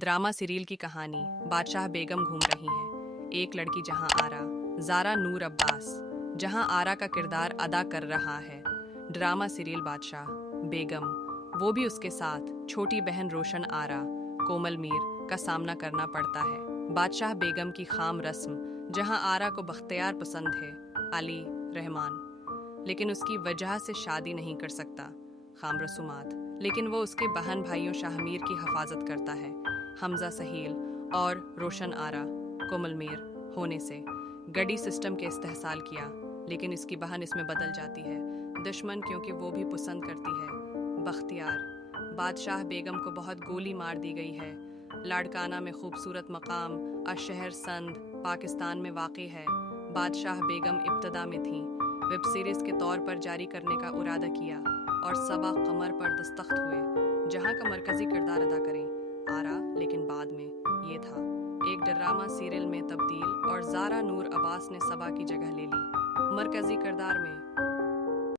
Drama serial की कहानी। बादशाह बेगम घूम रही हैं। एक लड़की जहां आरा, ज़ारा नूर अब्बास जहां आरा का किरदार अदा कर रहा है। ड्रामा सीरियल बादशाह बेगम, वो भी उसके साथ छोटी बहन रोशन आरा, कोमल मीर का सामना करना पड़ता है। बादशाह बेगम की खाम रस्म, जहां आरा को बख्तियार पसंद है, अली रहमान, लेकिन उसकी वजह से शादी नहीं कर सकता। खाम रसूमात, लेकिन वो उसके बहन भाइयों शाहमीर की हिफाजत करता है। हमजा सहील और रोशन आरा, कोमल मीर होने से गडी सिस्टम के इस्तेहसाल किया, लेकिन इसकी बहन इसमें बदल जाती है। दुश्मन क्योंकि वो भी पसंद करती है। बख्तियार, बादशाह बेगम को बहुत गोली मार दी गई है। लाड़काना में खूबसूरत मकाम शहर संद पाकिस्तान में वाक़ई है। बादशाह बेगम इब्तदा में थी, वेब सीरीज़ के तौर पर जारी करने का इरादा किया और सबा कमर पर दस्तखत हुए, जहां का मरकजी किरदार अदा करें आरा, लेकिन बाद में ये था एक ड्रामा सीरियल में तब्दील और ज़ारा नूर अब्बास ने सबा की जगह ले ली मरकजी किरदार में।